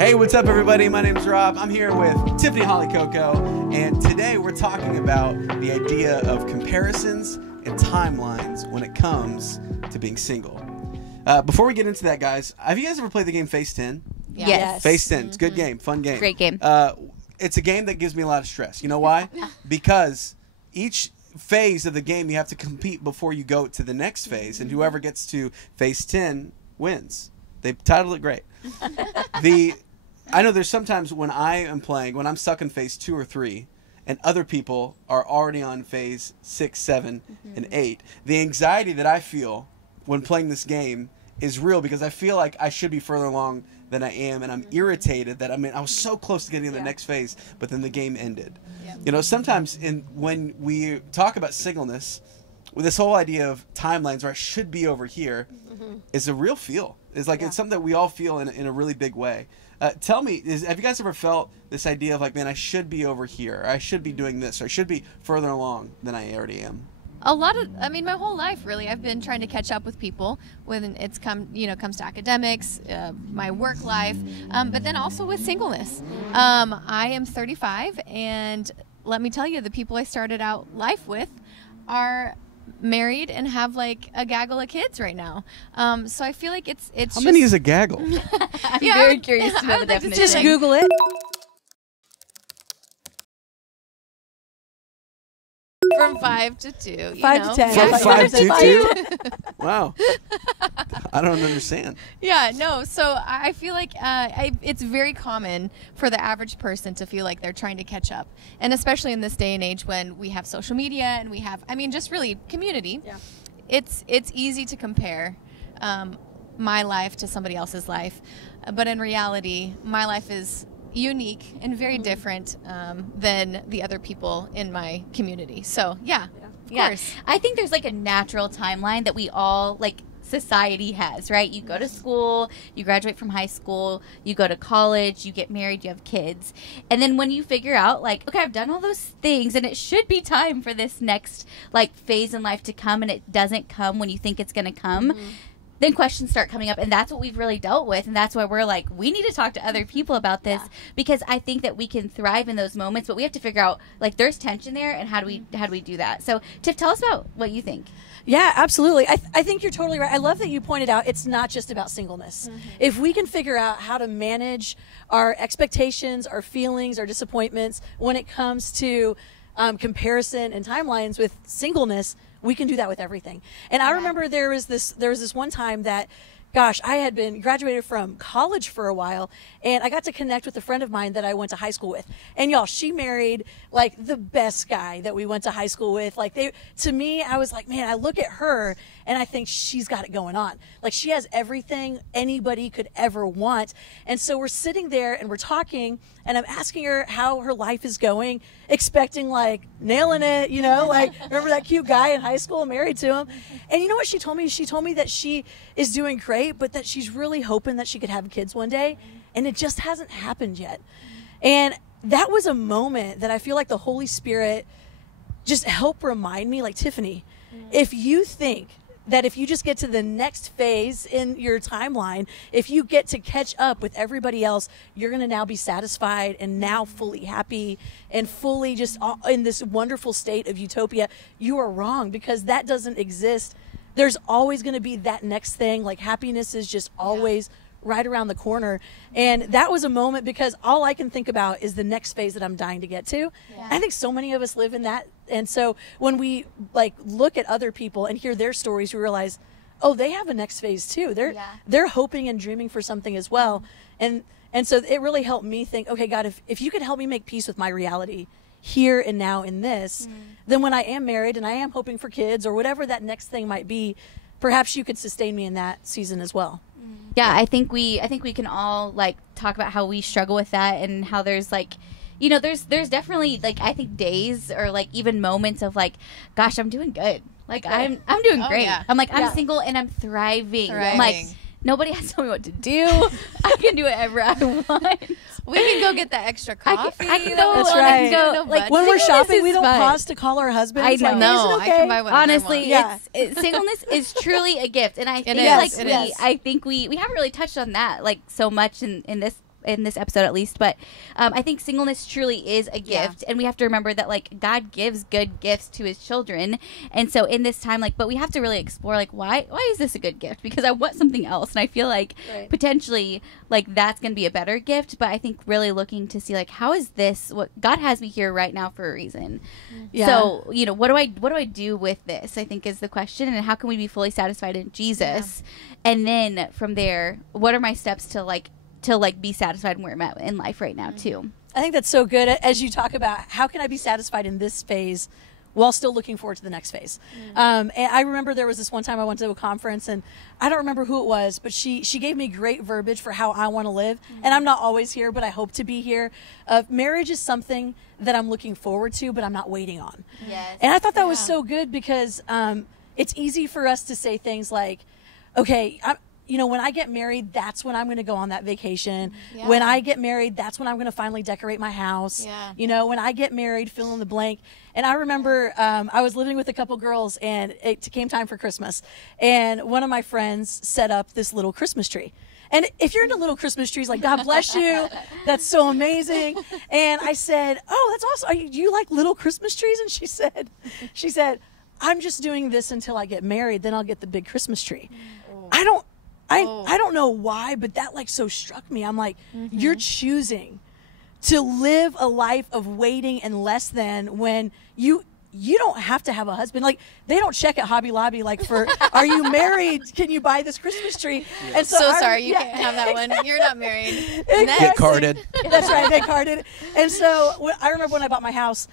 Hey, what's up, everybody? My name's Rob. I'm here with Tiffany Holly Coco, and today we're talking about the idea of comparisons and timelines when it comes to being single. Before we get into that, guys, have you guys ever played the game Face 10? Yes. Face 10. It's a good game, fun game. Great game. It's a game that gives me a lot of stress. You know why? Because each phase of the game you have to compete before you go to the next phase, and whoever gets to Phase 10 wins. They titled it great. I know there's sometimes when I am playing, when I'm stuck in Phase 2 or 3, and other people are already on Phase 6, 7, and 8, the anxiety that I feel when playing this game is real because I feel like I should be further along than I am, and I'm irritated that I was so close to getting to the next phase, but then the game ended. You know, sometimes when we talk about singleness, with this whole idea of timelines where I should be over here is a real feel. It's like it's something that we all feel in a really big way. Tell me, have you guys ever felt this idea of like, man, I should be over here, or I should be doing this, or I should be further along than I already am? My whole life, really, I've been trying to catch up with people when it's comes to academics, my work life, but then also with singleness. I am 35, and let me tell you, the people I started out life with are married and have like a gaggle of kids right now. So I feel like it's How many is a gaggle? I'm very curious to know the definition. Just Google it. From 5 to 2. 5 to 10. From Yeah. 5 to 2? 2? Wow. I don't understand. Yeah, no. So I feel like it's very common for the average person to feel like they're trying to catch up. And especially in this day and age when we have social media and we have, just really community. Yeah. It's easy to compare my life to somebody else's life. But in reality, my life is unique and very different than the other people in my community. So, of course. I think there's like a natural timeline that we all, like, society has, right? You go to school, you graduate from high school, you go to college, you get married, you have kids. And then when you figure out, like, okay, I've done all those things and it should be time for this next, like, phase in life to come, and it doesn't come when you think it's going to come. Then questions start coming up, and that's what we've really dealt with, and that's why we're like, we need to talk to other people about this, because I think that we can thrive in those moments, but we have to figure out, like, there's tension there, and how do we do that? So, Tiff, tell us about what you think. Yeah, absolutely. I think you're totally right. I love that you pointed out it's not just about singleness. If we can figure out how to manage our expectations, our feelings, our disappointments when it comes to comparison and timelines with singleness, we can do that with everything. And I remember there was this one time that, gosh, I had been graduated from college for a while, and I got to connect with a friend of mine that I went to high school with. And y'all, she married like the best guy that we went to high school with. Like, to me, I was like, man, I look at her and I think she's got it going on. Like, she has everything anybody could ever want. And so we're sitting there and we're talking, and I'm asking her how her life is going, expecting like nailing it, like, remember that cute guy in high school, married to him? And you know what she told me? She told me that she is doing great, but that she's really hoping that she could have kids one day, and it just hasn't happened yet. And that was a moment that I feel like the Holy Spirit just helped remind me, like, Tiffany, if you think that if you just get to the next phase in your timeline, if you get to catch up with everybody else, you're going to now be satisfied and now fully happy and fully just in this wonderful state of utopia. You are wrong, because that doesn't exist. There's always going to be that next thing. Like, happiness is just always right around the corner. And that was a moment, because all I can think about is the next phase that I'm dying to get to. I think so many of us live in that. And so when we like look at other people and hear their stories, we realize, oh, they have a next phase too. They're hoping and dreaming for something as well. And so it really helped me think, okay, God, if you could help me make peace with my reality here and now in this, then when I am married and I am hoping for kids or whatever that next thing might be, perhaps you could sustain me in that season as well. Yeah, I think we can all, like, talk about how we struggle with that, and how there's, like, there's definitely, like, I think days or, like, even moments of, like, gosh, I'm doing good. Like, I'm doing great. Yeah. I'm like, I'm single and I'm thriving. I'm like, nobody has to tell me what to do. I can do whatever I want. We can go get that extra coffee. I can go. That's right. I can go, Like, when we're shopping, we don't fun. pause to call our husbands. I know. Like, No, is it okay? I can buy whatever Honestly, I want. singleness is truly a gift, and I think is. I think we haven't really touched on that, like, so much in this in this episode at least, but I think singleness truly is a gift, and we have to remember that like God gives good gifts to his children. And so in this time, like, but we have to really explore like why is this a good gift, because I want something else, and I feel like potentially like that's going to be a better gift. But I think really looking to see like, how is this what God has me here right now for a reason. So what do I do with this, I think, is the question, and how can we be fully satisfied in Jesus, and then from there, what are my steps to be satisfied where I'm at in life right now too. I think that's so good as you talk about how can I be satisfied in this phase while still looking forward to the next phase. And I remember there was this one time I went to a conference, and I don't remember who it was, but she gave me great verbiage for how I want to live. And I'm not always here, but I hope to be here. Marriage is something that I'm looking forward to, but I'm not waiting on. Yes. And I thought that was so good, because it's easy for us to say things like, okay, when I get married, that's when I'm going to go on that vacation. Yeah. When I get married, that's when I'm going to finally decorate my house. Yeah. When I get married, fill in the blank. And I remember I was living with a couple girls, and it came time for Christmas. And one of my friends set up this little Christmas tree. And if you're into little Christmas trees, like, God bless you. That's so amazing. And I said, oh, that's awesome. Do you like little Christmas trees? And she said, I'm just doing this until I get married. Then I'll get the big Christmas tree. I don't know why, but that like so struck me. I'm like, you're choosing to live a life of waiting and less than, when you don't have to have a husband. Like, they don't check at Hobby Lobby like for, are you married? Can you buy this Christmas tree? Yeah. And so sorry, you can't have that one. You're not married. Exactly. Get carded. That's right, get carded. And so I remember when I bought my house,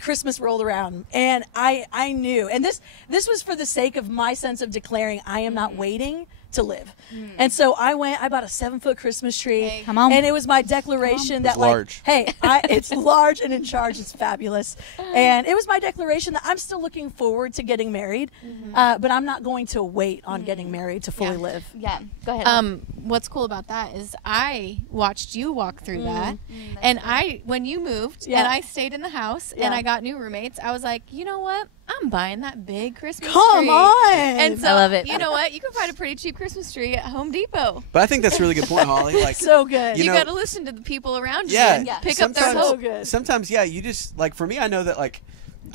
Christmas rolled around, and I knew, and this was for the sake of my sense of declaring I am not waiting to live. And so I bought a 7-foot Christmas tree. Hey, come on. And it was my declaration that, it's large. Hey, it's large and in charge. It's fabulous. And it was my declaration that I'm still looking forward to getting married, but I'm not going to wait on getting married to fully live. Yeah, go ahead. What's cool about that is I watched you walk through that, and when you moved and I stayed in the house and I got new roommates, I was like, you know what? I'm buying that big Christmas tree. Come on. And so, I love it. You know what? You can find a pretty cheap Christmas tree at Home Depot. But I think that's a really good point, Holly. Like, so good. You got to listen to the people around you and pick up their hope. So good. Sometimes, you just, like, for me, I know that, like,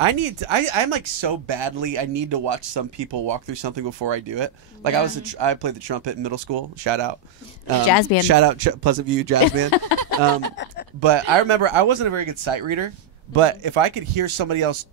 I'm like so badly, I need to watch some people walk through something before I do it. Like, I played the trumpet in middle school. Shout out. Jazz band. Shout out Pleasant View Jazz Band. But I remember I wasn't a very good sight reader. But if I could hear somebody else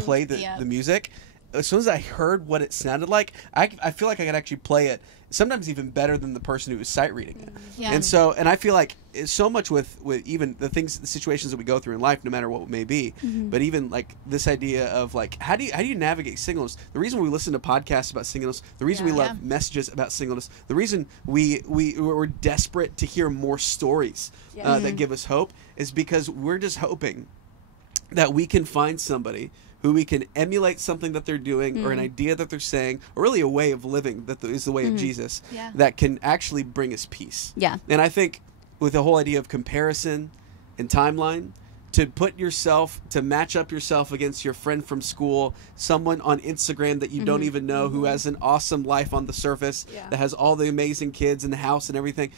play the music, as soon as I heard what it sounded like, I feel like I could actually play it sometimes even better than the person who was sight reading it. Yeah. And I feel like it's so much with even the situations that we go through in life, no matter what it may be. But even like this idea of like, how do you navigate singleness? The reason we listen to podcasts about singleness, the reason we love messages about singleness, the reason we're desperate to hear more stories that give us hope, is because we're just hoping that we can find somebody who we can emulate something that they're doing or an idea that they're saying, or really a way of living that is the way of Jesus, that can actually bring us peace. Yeah. And I think with the whole idea of comparison and timeline, to match up yourself against your friend from school, someone on Instagram that you don't even know who has an awesome life on the surface, that has all the amazing kids in the house and everything,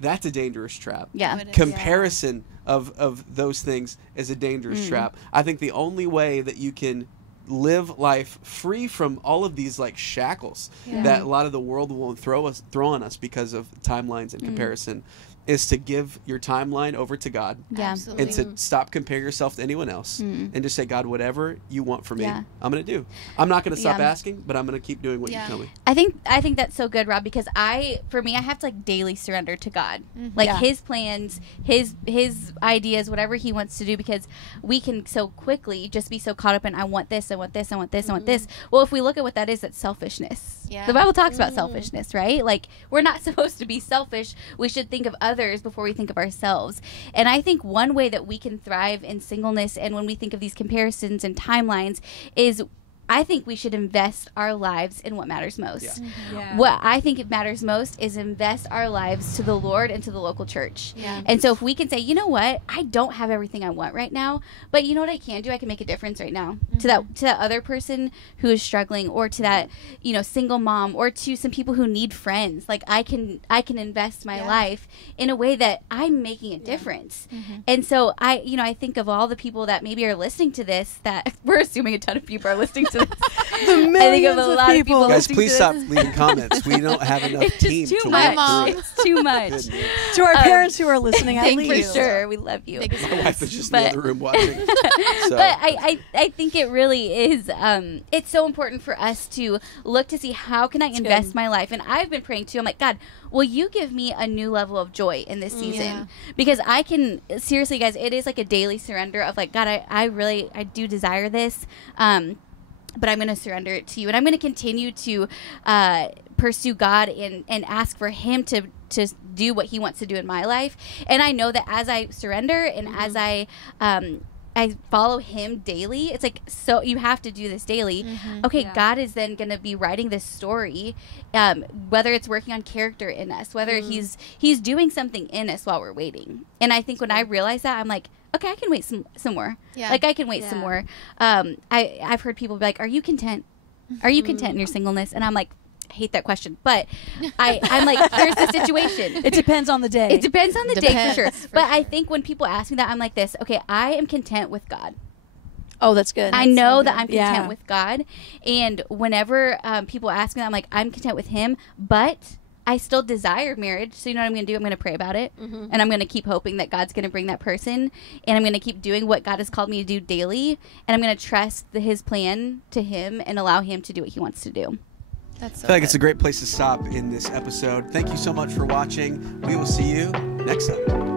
that's a dangerous trap. Yeah. Comparison of those things is a dangerous trap. I think the only way that you can live life free from all of these like shackles that a lot of the world will throw on us because of timelines and comparison is to give your timeline over to God, and to stop comparing yourself to anyone else, and just say, God, whatever you want for me, I'm going to do. I'm not going to stop asking, but I'm going to keep doing what you tell me. I think that's so good, Rob, because for me, I have to like daily surrender to God, like His plans, His ideas, whatever He wants to do, because we can so quickly just be so caught up in I want this, I want this, I want this, I want this. Well, if we look at what that is, that's selfishness. Yeah. The Bible talks about selfishness, right? Like, we're not supposed to be selfish. We should think of others before we think of ourselves. And I think one way that we can thrive in singleness, and when we think of these comparisons and timelines, is I think we should invest our lives in what matters most. Yeah. Yeah. What I think it matters most is invest our lives to the Lord and to the local church. Yeah. And so if we can say, you know what, I don't have everything I want right now, but you know what I can do? I can make a difference right now to that other person who is struggling, or to that, you know, single mom, or to some people who need friends. Like I can invest my life in a way that I'm making a difference. And so I think of all the people that maybe are listening to this, that we're assuming a ton of people are listening to this. The millions of people. Guys, listening please to stop this. leaving comments. We don't have enough It's team just too to much. walk through it. It's too much. Goodness. To our parents who are listening, at thank least. For you. sure, we love you. My wife is just But- in the other room watching. So. But I think it really is, it's so important for us to look to see how can I invest good. my life. And I've been praying too. I'm like, God, will you give me a new level of joy in this season? Yeah. Because I can, seriously, guys, it is like a daily surrender of like, God, I do desire this. But I'm going to surrender it to you. And I'm going to continue to pursue God and ask for him to do what he wants to do in my life. And I know that as I surrender and as I follow him daily, it's like, so you have to do this daily. Okay, God is then going to be writing this story, whether it's working on character in us, whether he's doing something in us while we're waiting. And I think when I realize that, I'm like, okay, I can wait some more. Yeah. Like I can wait some more. I've heard people be like, are you content? Are you content in your singleness? And I'm like, I hate that question. But I'm like, here's the situation. It depends on the day. It depends on the day for sure. Depends, for But I sure. think when people ask me that, I'm like this, okay, I am content with God. Oh, that's good. I know that I'm content Yeah. with God. And whenever people ask me that, I'm like, I'm content with him, but I still desire marriage. So you know what I'm going to do? I'm going to pray about it. And I'm going to keep hoping that God's going to bring that person. And I'm going to keep doing what God has called me to do daily. And I'm going to trust his plan to him and allow him to do what he wants to do. That's so I feel like good. it's a great place to stop in this episode. Thank you so much for watching. We will see you next time.